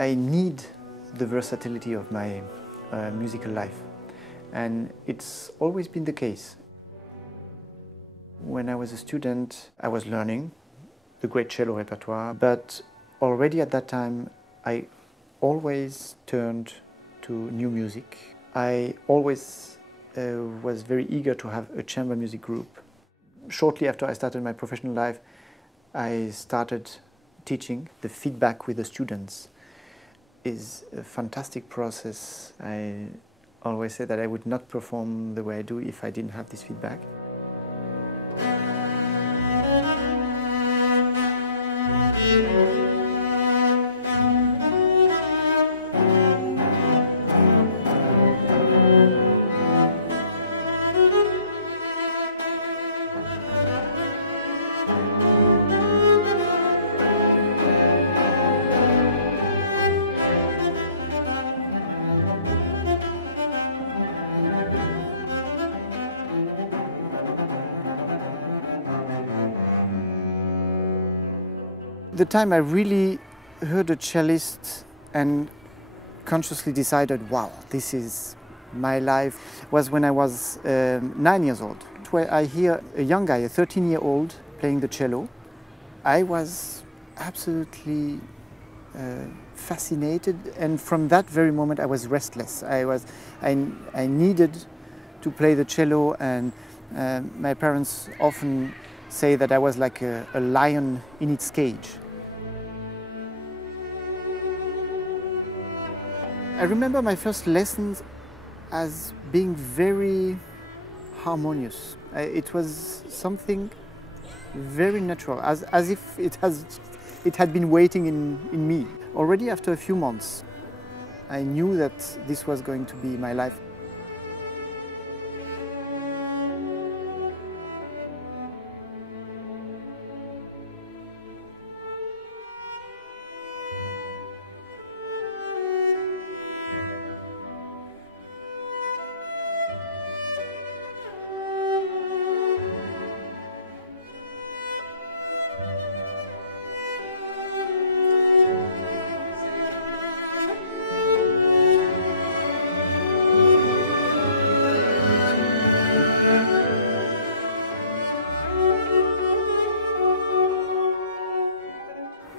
I need the versatility of my musical life, and it's always been the case. When I was a student, I was learning the great cello repertoire, but already at that time I always turned to new music. I always was very eager to have a chamber music group. Shortly after I started my professional life, I started teaching. The feedback with the students is a fantastic process. I always say that I would not perform the way I do if I didn't have this feedback. The time I really heard a cellist and consciously decided, wow, this is my life, was when I was 9 years old, where I hear a young guy, a 13-year-old, playing the cello. I was absolutely fascinated, and from that very moment I was restless. I needed to play the cello, and my parents often say that I was like a lion in its cage. I remember my first lessons as being very harmonious. It was something very natural, as if it had been waiting in me. Already after a few months, I knew that this was going to be my life.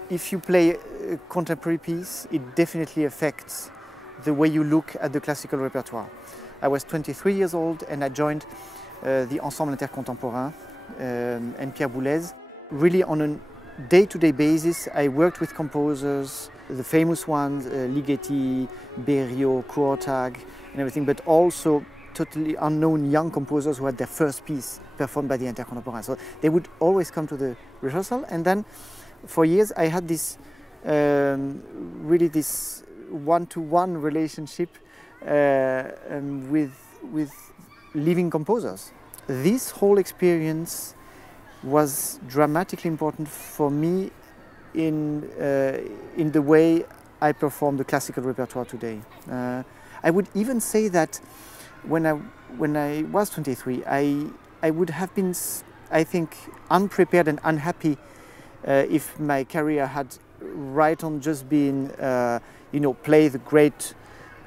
If you play a contemporary piece, it definitely affects the way you look at the classical repertoire. I was 23 years old and I joined the Ensemble Intercontemporain and Pierre Boulez. Really on a day-to-day basis, I worked with composers, the famous ones, Ligeti, Berio, Courtag and everything, but also totally unknown young composers who had their first piece performed by the Intercontemporain. So they would always come to the rehearsal, and then for years I had this really this one-to-one relationship with living composers. This whole experience was dramatically important for me in the way I perform the classical repertoire today. I would even say that when I was 23, I would have been, I think, unprepared and unhappy if my career had right on just been, play the great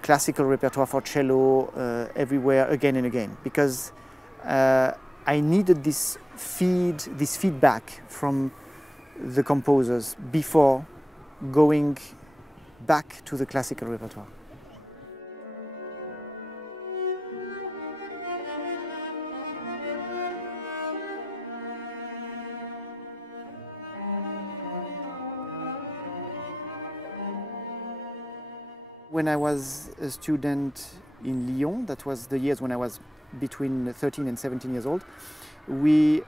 classical repertoire for cello everywhere again and again, because I needed this feedback from the composers before going back to the classical repertoire. When I was a student in Lyon, that was the years when I was between 13 and 17 years old, we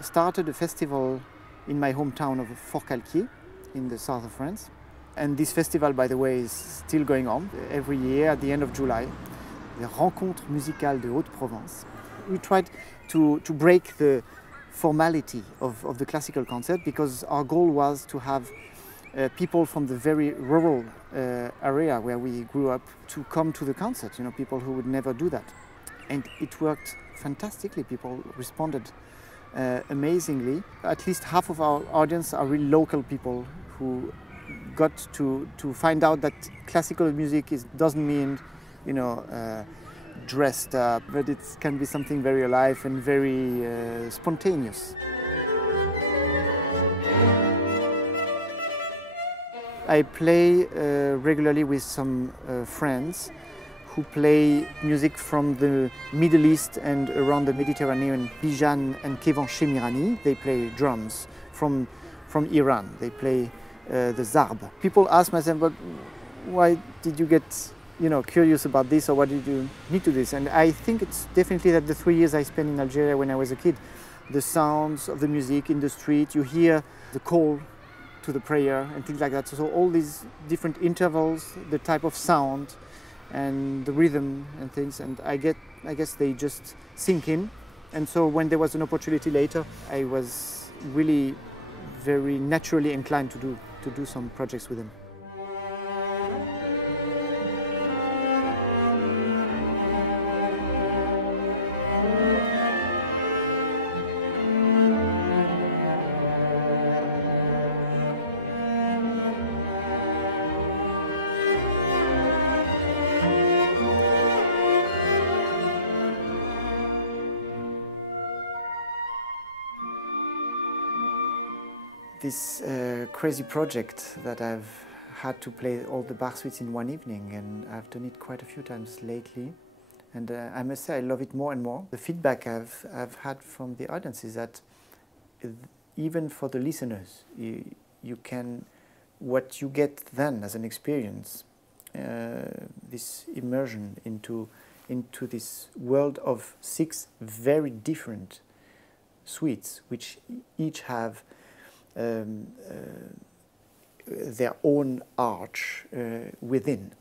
started a festival in my hometown of Forcalquier in the south of France. And this festival, by the way, is still going on every year at the end of July, the Rencontre Musicale de Haute-Provence. We tried to break the formality of the classical concert, because our goal was to have people from the very rural area where we grew up to come to the concert, people who would never do that. And it worked fantastically. People responded amazingly. At least half of our audience are really local people who got to find out that classical music doesn't mean, dressed up, but it can be something very alive and very spontaneous. I play regularly with some friends who play music from the Middle East and around the Mediterranean. Bijan and Kevan Shemirani, they play drums from Iran. They play the zarb. People ask myself, but why did you get curious about this, or what did you need to do this? And I think it's definitely that the 3 years I spent in Algeria when I was a kid, the sounds of the music in the street, you hear the call to the prayer and things like that. So all these different intervals, the type of sound and the rhythm and things, and I guess they just sink in. And so when there was an opportunity later, I was really very naturally inclined to do some projects with them. This crazy project that I've had to play all the Bach suites in one evening, and I've done it quite a few times lately, and I must say I love it more and more. The feedback I've had from the audience is that even for the listeners, what you get then as an experience, this immersion into this world of 6 very different suites, which each have their own arch within,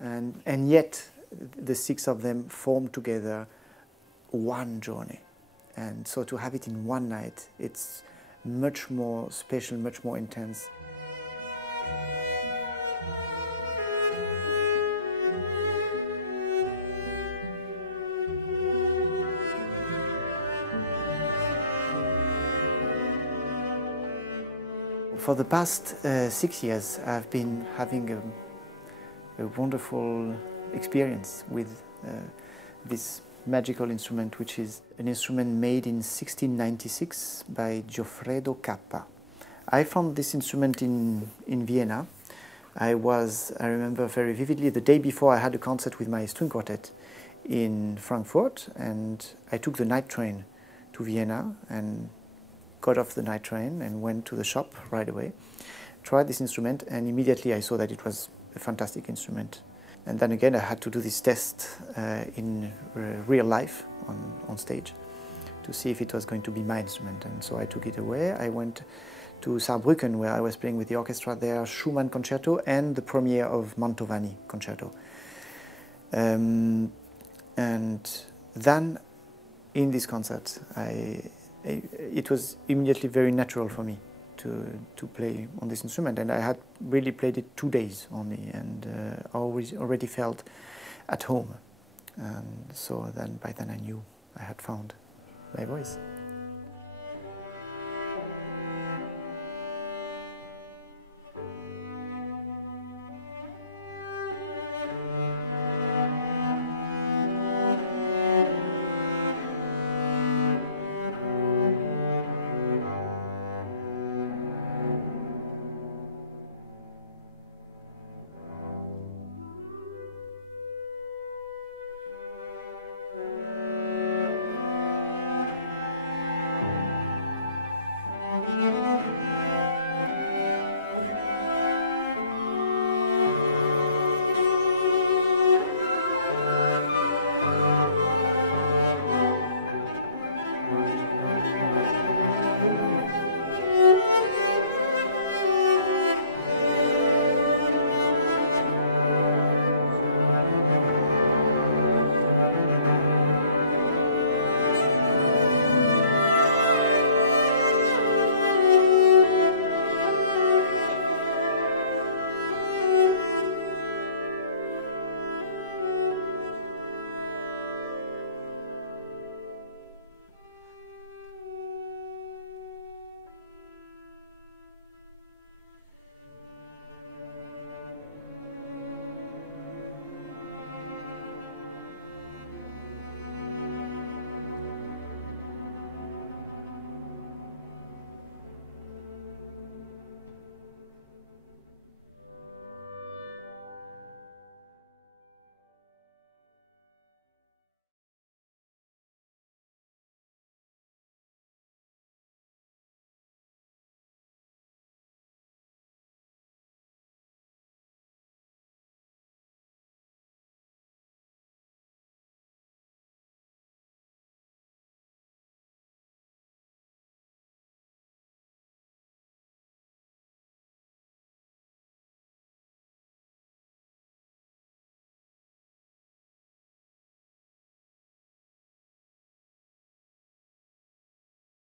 and yet the 6 of them form together one journey. And so to have it in one night, it's much more special, much more intense. For the past 6 years, I've been having a wonderful experience with this magical instrument, which is an instrument made in 1696 by Goffredo Cappa. I found this instrument in Vienna. I remember very vividly, the day before I had a concert with my string quartet in Frankfurt, and I took the night train to Vienna and got off the night train and went to the shop right away, tried this instrument, and immediately I saw that it was a fantastic instrument. And then again I had to do this test in real life on stage to see if it was going to be my instrument. And so I took it away. I went to Saarbrücken, where I was playing with the orchestra there, Schumann concerto and the premiere of Mantovani concerto. And then in this concert, it was immediately very natural for me to play on this instrument, and I had really played it 2 days only, and already felt at home. And so by then I knew I had found my voice.